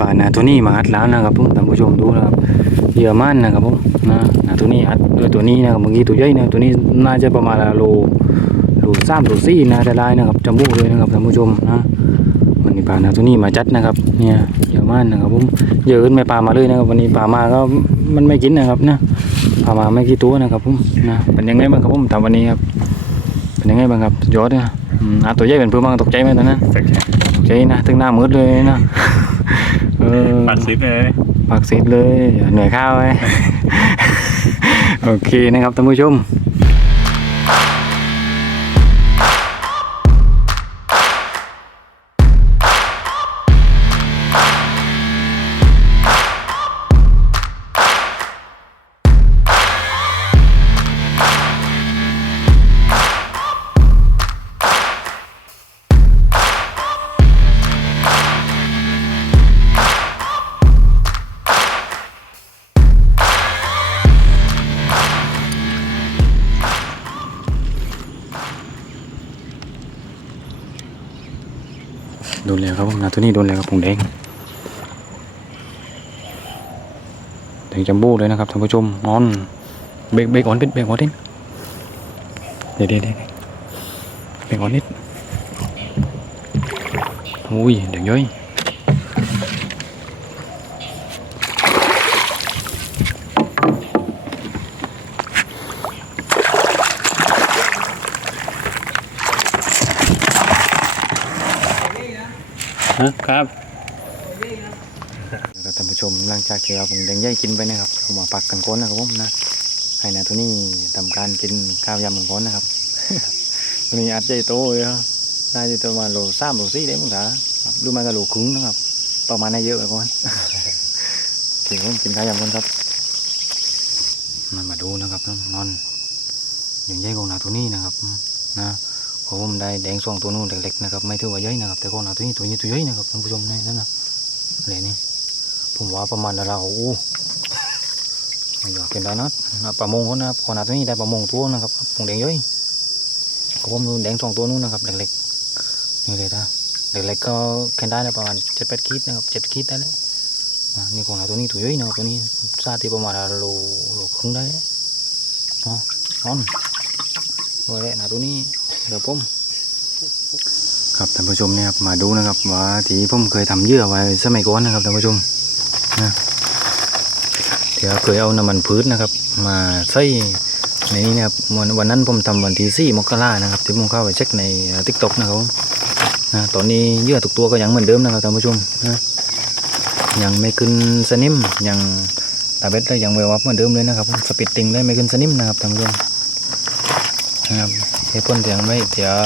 ปลานาตัวนี้มาอัดแล้วนะครับผมท่านผู้ชมดูนะครับเยอะมากนะครับผมนะนาตัวนี้อัดด้วยตัวนี้นะครับเมื่อกี้ตัวใหญ่นะตัวนี้น่าจะประมาณโลโลสามโลสี่นะได้ได้นะครับจำบูเลยนะครับท่านผู้ชมนะวันนี้ปลานาตัวนี้มาจัดนะครับ เนี่ยเยอะมากนะครับผมเยอะขึ้นไม่ปลามาเลยนะครับ วันนี้ปลามาก็มันไม่กินนะครับนะปลามาไม่กี่ตัวนะครับผมนะเป็นยังไงบ้างครับผมทำวันนี้ครับเป็นยังไงบ้างครับยอดนะอืมอัดตัวใหญ่เป็นเพื่อนบ้างตกใจไหมตอนนั้นตกใจนะถึงหน้ามืดเลยนะ ปัดซิปเลยปากซีดเลยเหนื่อยข้าวไว้โอเคนะครับท่านผู้ชม โดนแล้วครับผมนาตัวนี้โดนแล้วครับผงแดงแดงจัมโบ้เลยนะครับท่านผู้ชมออนเบรกเบรกออนเป็ดเบรกออนนิดเดี๋ยวเดี๋ยวเดี๋ยวเบรกออนนิดอุ้ยเดี๋ยวย้อย ครับแล้วท่านผู้ชมหลังจากที่เราผงแดงย่อยกินไปนะครับเรามาปักกันก้นนะครับผมนะให้นาตัวนี้ทำการกินข้าวยำเหมือนก้นนะครับตันี้อัดใจโตเลยครับได้ที่ประมาณโลสามโลสี่ได้มั้งครับดูมาก็โลครึ่งนะครับ ประมาณนี้เยอะไปก่อนโอเคผมกินข้าวยำก่อนครับมามาดูนะครับนอนอย่างใหญ่ของนาตัวนี้นะครับนะ ผมได้แดงสองตัวนู้นเล็กๆนะครับไม่ถือว่าใหญ่นะครับแต่ของนาตัวนี้ตัวนี้ตัวใหญ่นะครับท่านผู้ชมนี่นั่นนะอะไรนี่ผมว่าประมาณเราโอ้โหไม่อยากกินได้นะนะปลามงคนนะครับขนาตัวนี้ได้ปลามงตัวนะครับผมแดงเยอะของผมนู้นแดงสองตัวนู้นนะครับเล็กๆนี่เลยนะเล็กๆก็แค่ได้นะประมาณเจ็ดแปดขีดนะครับเจ็ดขีดได้เลยนี่ของเราตัวนี้ตัวใหญ่นะครับตัวนี้ซาที่ประมาณโลโลครึ่งได้เนาะนอนไว้นะตัวนี้ เดี๋ยวผมครับท่านผู้ชมเนี่ยครับมาดูนะครับว่าที่ผมเคยทำเยื่อไว้สมัยก่อนนะครับท่านผู้ชมนะเดี๋ยวเคยเอาน้ำมันพืชนะครับ มาใส่ในนี้นะครับวันวันนั้นผมทำวันที่สี่มกรานะครับที่ผมเข้าไปเช็คในทิกตอกนะครับนะตอนนี้เยื่อทุกตัวก็ยังเหมือนเดิมนะครับท่านผู้ชมนะยังไม่ขึ้นสนิมยังตาเบ็ดก็ยังเววับเหมือนเดิมเลยนะครับสปีดติงได้ไม่ขึ้นสนิมนะครับท่านผู้ชมนะครับ เหตุผลที่ยังไม่เดี๋ยว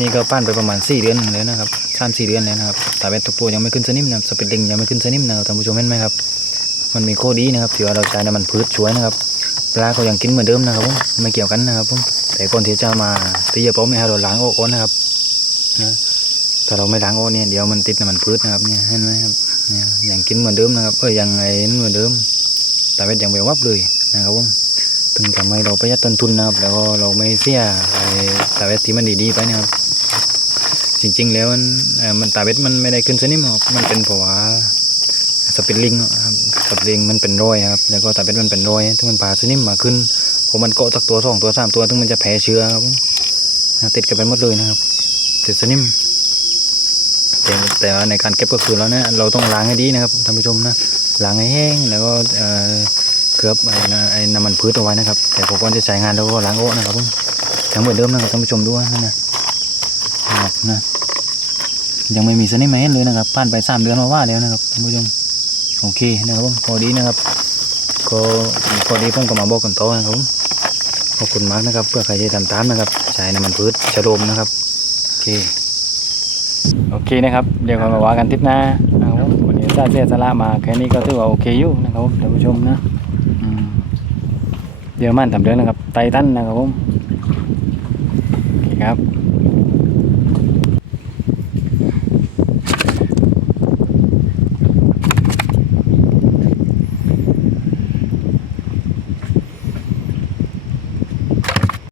นี่ก็ปั้นไปประมาณสี่เดือนแล้วนะครับสามสี่เดือนแล้วนะครับตาเบ็ดทุกตัวยังไม่ขึ้นสนิมนะครับสปีดติงยังไม่ขึ้นสนิมนะครับท่านผู้ชมเห็นไหมครับ มันมีข้อดีนะครับที่ว่าเราใช้น้ำมันพืชช่วยนะครับปลาก็ยังกินเหมือนเดิมนะครับผมไม่เกี่ยวกันนะครับผมแต่ก่อนที่จะมาตีเหยาผมไม่ให้เราล้างออกก่อนนะครับนะถ้าเราไม่ล้างออกเนี่ยเดี๋ยวมันติดน้ำมันพืชนะครับเนี่ยเห็นไหมครับเนี่ยยังกินเหมือนเดิมนะครับเออยังไงนั่นเหมือนเดิมแต่เป็นยังไม่วับเลยนะครับผม ถึงทำให้เราประหยัดต้นทุนนะครับ แล้วก็เราไม่เสียไอ้ตาเวทที่มันดีๆไปนะครับ จริงๆแล้วมันมันตาเวทมันไม่ได้ขึ้นสนิมหรอกมันเป็นเพราะว่าสปิลลิงครับสปิลลิงมันเป็นรอยครับแล้วก็ตาเวทมันเป็นรอยที่มันผาสนิมมาขึ้นเพอมันเกาะสักตัวสองตัวสามตัวถึงมันจะแผลเชื้อครับติดกันไปหมดเลยนะครับติดสนิมแต่แต่ในการเก็บก็คือแล้วเนี่ยเราต้องล้างให้ดีนะครับท่านผู้ชมนะล้างให้แห้งแล้วก็ เอ่อเคลือบไอ้นะไอ้น้ำมันพืชเอาไว้นะครับ แต่พอก่อนจะใช้งานเราก็ล้างโอ้นะครับผมยังเหมือนเดิมนะครับท่านผู้ชมด้วยนั่นนะนะครับนะยังไม่มีสนิมแม้นเลยนะครับผ่านไปสามเดือนมาว่าแล้วนะครับท่านผู้ชมโอเคนะครับผมพอดีนะครับ ก็พอดีผมก็มาบอกกันต่อนะครับผมขอบคุณมากนะครับเพื่อใครจะทำตามนะครับใช้น้ำมันพืชชะลมนะครับโอเคโอเคนะครับ เดี๋ยวเรามาว่ากันทิปหน้า ถ้าเสียสละมาแค่นี้ก็ถือว่าโอเคอยู่นะครับผมท่านผู้ชมนะเยอะมันทำเดือนนะครับไททันนะครับผมโอเคครับ